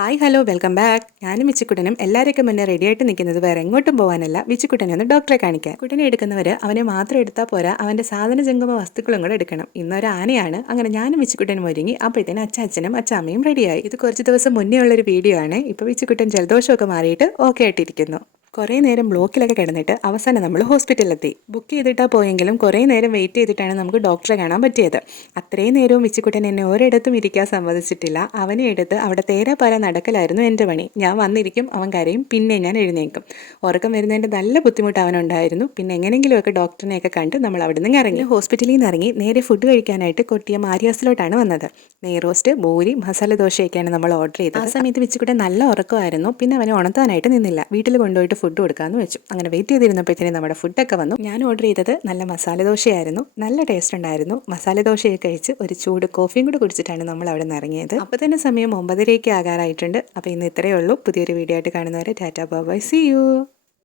Hi hello welcome back. ഞാനും വിച്ചിക്കുട്ടനും എല്ലാവരൊക്കെ മുന്നേ റെഡിയായിട്ട് നിൽക്കുന്നത് വേറെ എങ്ങോട്ടും പോകാനല്ല, വിച്ചിക്കുട്ടനെ ഒന്ന് ഡോക്ടറെ കാണിക്കാൻ. കുട്ടനെ എടുക്കുന്നവർ അവനെ മാത്രം എടുത്താൽ പോരാ, അവൻ്റെ സാധന ജംഗമ വസ്തുക്കളും കൂടെ എടുക്കണം. ഇന്നൊരു ആനയാണ്. അങ്ങനെ ഞാനും വിച്ചിക്കുട്ടനും ഒരുങ്ങി. അപ്പോഴത്തേനും അച്ഛനും അച്ചാമ്മയും റെഡിയായി. ഇത് കുറച്ച് ദിവസം മുന്നേ ഉള്ളൊരു വീഡിയോ ആണ്. ഇപ്പോൾ വിച്ചിക്കുട്ടൻ ജലദോഷമൊക്കെ മാറിയിട്ട് ഓക്കെ ആയിട്ടിരിക്കുന്നു. കുറേ നേരം ബ്ലോക്കിലൊക്കെ കിടന്നിട്ട് അവസാനം നമ്മൾ ഹോസ്പിറ്റലിലെത്തി. ബുക്ക് ചെയ്തിട്ടാ പോയെങ്കിലും കുറേ നേരം വെയിറ്റ് ചെയ്തിട്ടാണ് നമുക്ക് ഡോക്ടറെ കാണാൻ പറ്റിയത്. അത്രയും നേരവും വിച്ചിക്കുട്ടൻ എന്നെ ഒരിടത്തും ഇരിക്കാൻ സമ്മതിച്ചിട്ടില്ല. അവനെ എടുത്ത് അവിടെ തേരാപ്പാര നടക്കലായിരുന്നു എൻ്റെ പണി. ഞാൻ വന്നിരിക്കും, അവൻ കരയും, പിന്നെ ഞാൻ എഴുന്നേൽക്കും. ഉറക്കം വരുന്നതിൻ്റെ നല്ല ബുദ്ധിമുട്ട് അവനുണ്ടായിരുന്നു. പിന്നെ എങ്ങനെയെങ്കിലുമൊക്കെ ഡോക്ടറിനെയൊക്കെ കണ്ട് നമ്മൾ അവിടെ നിന്ന് ഇറങ്ങി. ഹോസ്പിറ്റലിൽ നിന്ന് ഇറങ്ങി നേരെ ഫുഡ് കഴിക്കാനായിട്ട് കൊട്ടിയം ആര്യാസിലോട്ടാണ് വന്നത്. നെയ്റോസ്റ്റ്, ബൂരി, മസാല ദോശയൊക്കെയാണ് നമ്മൾ ഓർഡർ ചെയ്തത്. ആ സമയത്ത് വിച്ചിക്കുട്ടൻ നല്ല ഉറക്കമായിരുന്നു. പിന്നെ അവനെ ഉണർത്താനായിട്ട് നിന്നില്ല. വീട്ടിൽ കൊണ്ടുപോയിട്ട് ഫുഡ് കൊടുക്കാമെന്ന് വെച്ചു. അങ്ങനെ വെയിറ്റ് ചെയ്തിരുന്നപ്പോഴത്തേനും നമ്മുടെ ഫുഡൊക്കെ വന്നു. ഞാൻ ഓർഡർ ചെയ്തത് നല്ല മസാല ദോശയായിരുന്നു. നല്ല ടേസ്റ്റ് ഉണ്ടായിരുന്നു. മസാല ദോശയൊക്കെ കഴിച്ച് ഒരു ചൂട് കോഫിയും കൂടെ കുടിച്ചിട്ടാണ് നമ്മൾ അവിടെ നിന്ന് ഇറങ്ങിയത്. അപ്പോൾ തന്നെ സമയം 9:30 ആകാറായിട്ടുണ്ട്. അപ്പോൾ ഇന്ന് ഇത്രയേ ഉള്ളൂ. പുതിയൊരു വീഡിയോ ആയിട്ട് കാണുന്നവരെ tata bye bye, see U.